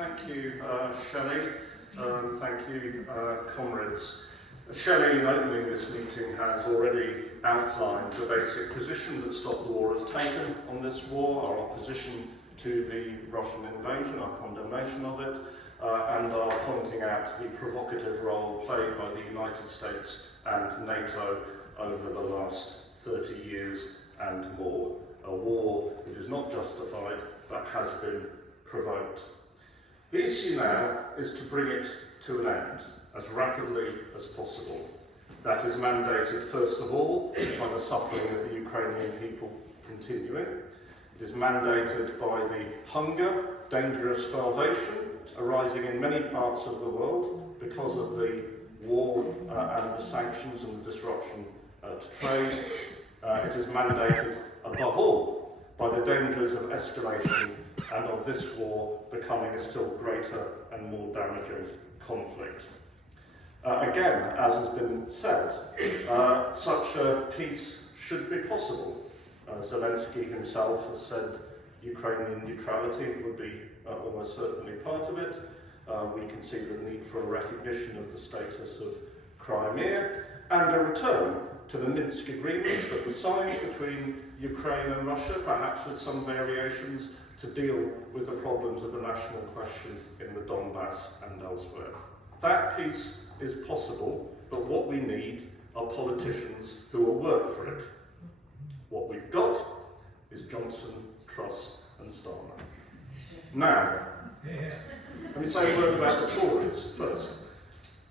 Thank you, Shelley. Thank you, comrades. Shelley, in opening this meeting, has already outlined the basic position that Stop the War has taken on this war, our opposition to the Russian invasion, our condemnation of it, and are pointing out the provocative role played by the United States and NATO over the last 30 years and more. A war that is not justified, but has been provoked. The issue now is to bring it to an end as rapidly as possible. That is mandated, first of all, by the suffering of the Ukrainian people continuing. It is mandated by the hunger, danger of starvation arising in many parts of the world because of the war and the sanctions and the disruption to trade. It is mandated, above all, by the dangers of escalation and of this war becoming a still greater and more damaging conflict. Again, as has been said, such a peace should be possible. Zelensky himself has said Ukrainian neutrality would be almost certainly part of it. We can see the need for a recognition of the status of Crimea and a return to the Minsk agreements that were signed between Ukraine and Russia, perhaps with some variations, to deal with the problems of the national question in the Donbass and elsewhere. That peace is possible, but what we need are politicians who will work for it. What we've got is Johnson, Truss and Starmer. Now, let me say a word about the Tories first.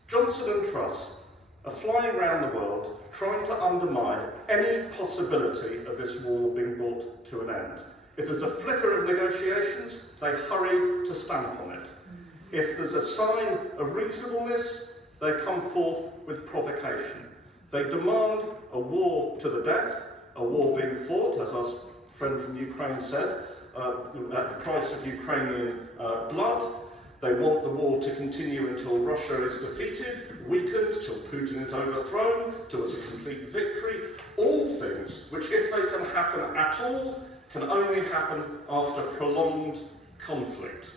Johnson and Truss are flying around the world trying to undermine any possibility of this war being brought to an end. If there's a flicker of negotiations, they hurry to stamp on it. If there's a sign of reasonableness, they come forth with provocation. They demand a war to the death, a war being fought, as our friend from Ukraine said, at the price of Ukrainian blood. They want the war to continue until Russia is defeated, weakened, till Putin is overthrown, till it's a complete victory. All things which, if they can happen at all, can only happen after prolonged conflict.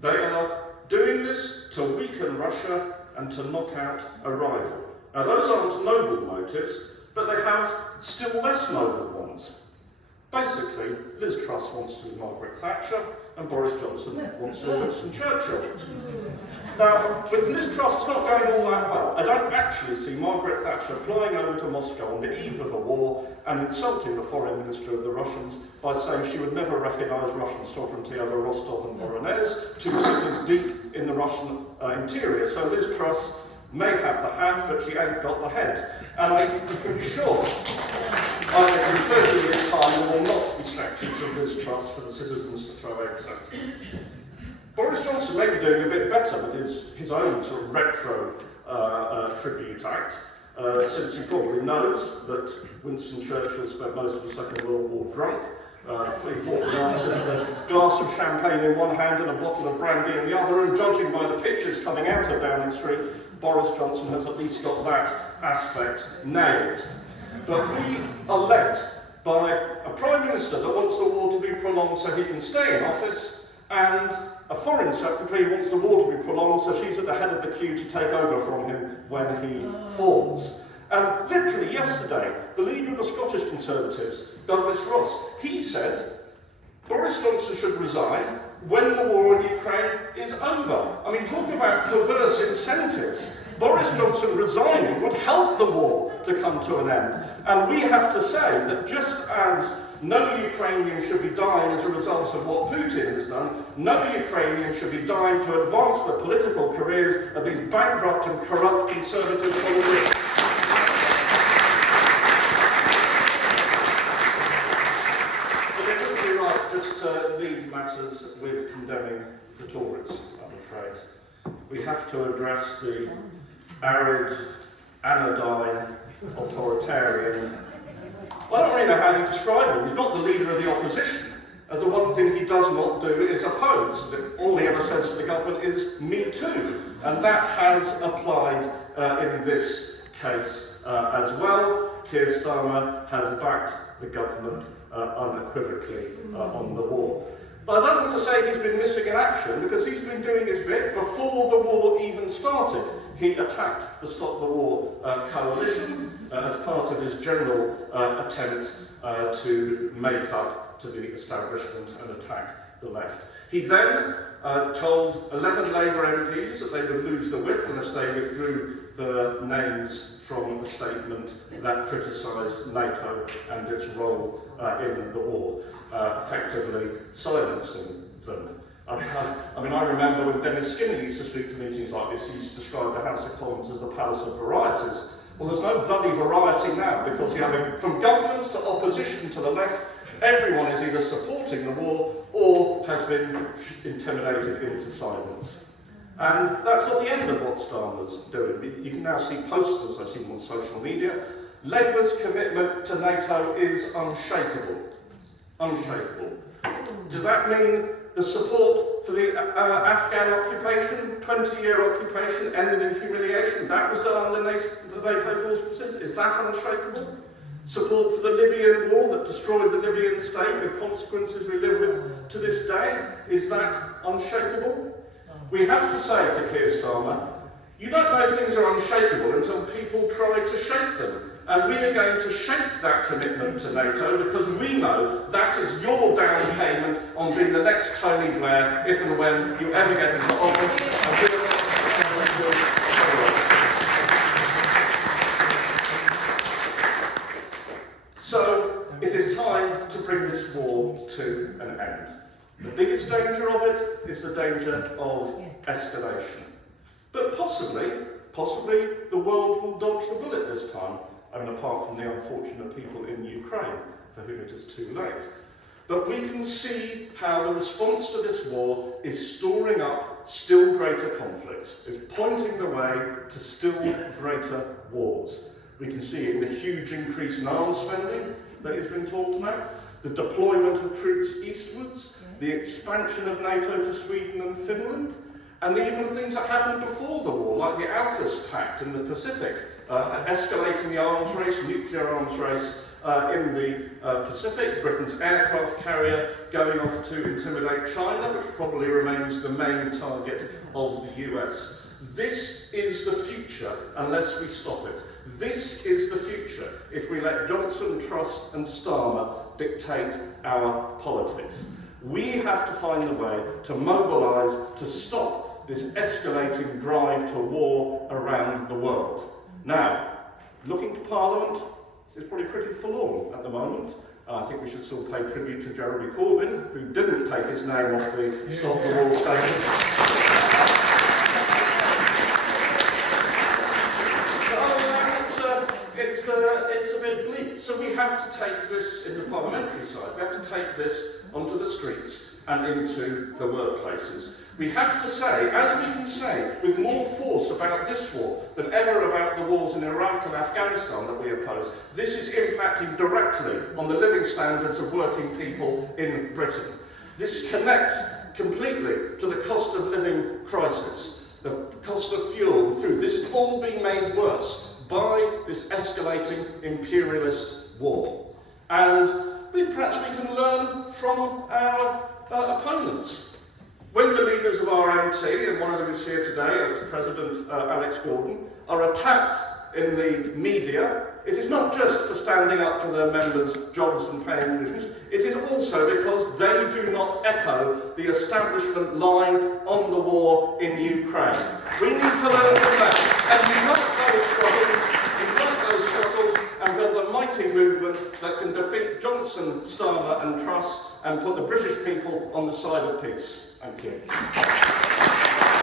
They are doing this to weaken Russia and to knock out a rival. Now those aren't noble motives, but they have still less noble ones. Basically, Liz Truss wants to be Margaret Thatcher and Boris Johnson wants to be Winston Churchill. Now, with Liz Truss, it's not going all that well. I don't actually see Margaret Thatcher flying over to Moscow on the eve of a war and insulting the foreign minister of the Russians by saying she would never recognise Russian sovereignty over Rostov and Voronezh, 2 cities deep in the Russian interior. So Liz Truss may have the hand, but she ain't got the head. And you can be sure, I think in 30 years' time there will not be statues of Liz Truss for the citizens to throw eggs at. Boris Johnson may be doing a bit better with his own sort of retro tribute act, since he probably knows that Winston Churchill spent most of the Second World War drunk. He fought with answers with a glass of champagne in one hand and a bottle of brandy in the other, and judging by the pictures coming out of Downing Street, Boris Johnson has at least got that aspect nailed. But we are led by a Prime Minister that wants the war to be prolonged so he can stay in office, and a Foreign Secretary who wants the war to be prolonged so she's at the head of the queue to take over from him when he falls. And literally yesterday, the leader of the Scottish Conservatives, Douglas Ross, he said Boris Johnson should resign when the war in Ukraine is over. I mean, talk about perverse incentives. Boris Johnson resigning would help the war to come to an end. And we have to say that just as no Ukrainian should be dying as a result of what Putin has done, no Ukrainian should be dying to advance the political careers of these bankrupt and corrupt conservative politicians. But it would be right just to leave matters with condemning the Tories, I'm afraid. We have to address the arid, anodyne, authoritarian. I don't really know how to describe him. He's not the leader of the opposition. As the one thing he does not do is oppose. All he ever says to the government is, me too. And that has applied in this case as well. Keir Starmer has backed the government unequivocally on the war. But I don't want to say he's been missing in action, because he's been doing his bit before the war even started. He attacked the Stop the War coalition as part of his general attempt to make up to the establishment and attack the left. He then told 11 Labour MPs that they would lose the whip unless they withdrew the names from the statement that criticised NATO and its role in the war, effectively silencing them. I mean, I remember when Dennis Skinner used to speak to meetings like this, he used to describe the House of Commons as the Palace of Varieties. Well, there's no bloody variety now, because you have, from government to opposition to the left, everyone is either supporting the war or has been intimidated into silence. And that's not the end of what Starmer's doing. You can now see posters, I've seen on social media. Labour's commitment to NATO is unshakable. Unshakable. Does that mean the support for the Afghan occupation, 20-year occupation, ended in humiliation? That was done under the NATO auspices. Is that unshakable? Support for the Libyan war that destroyed the Libyan state with consequences we live with to this day, is that unshakable? We have to say to Keir Starmer, you don't know things are unshakable until people try to shake them. And we are going to shake that commitment to NATO, because we know that is your down payment on being the next Tony Blair if and when you ever get into office. So it is time to bring this war to an end. The biggest danger of it is the danger of escalation. But possibly the world will dodge the bullet this time. I mean, apart from the unfortunate people in Ukraine, for whom it is too late. But we can see how the response to this war is storing up still greater conflicts, is pointing the way to still greater wars. We can see it in the huge increase in arms spending that has been talked about, the deployment of troops eastwards, the expansion of NATO to Sweden and Finland, and even things that happened before the war, like the AUKUS Pact in the Pacific, escalating the arms race, nuclear arms race in the Pacific, Britain's aircraft carrier going off to intimidate China, which probably remains the main target of the US. This is the future unless we stop it. This is the future if we let Johnson, Truss and Starmer dictate our politics. We have to find a way to mobilise to stop this escalating drive to war around the world. Now, looking to Parliament is probably pretty forlorn at the moment. I think we should still pay tribute to Jeremy Corbyn, who didn't take his name off the Stop the War statement. It's a bit bleak. So we have to take this in the parliamentary side. We have to take this onto the streets and into the workplaces. We have to say, as we can say, with more force about this war than ever about the wars in Iraq and Afghanistan that we oppose, this is impacting directly on the living standards of working people in Britain. This connects completely to the cost of living crisis, the cost of fuel and food. This is all being made worse by this escalating imperialist war. And perhaps we can learn from our opponents. When the leaders of our MT, and one of them is here today, President Alex Gordon, are attacked in the media, it is not just for standing up for their members' jobs and pay and conditions, it is also because they do not echo the establishment line on the war in Ukraine. We need to learn from that and unite those struggles and build a mighty movement that can defeat Johnson, Starmer and Truss and put the British people on the side of peace. Thank you.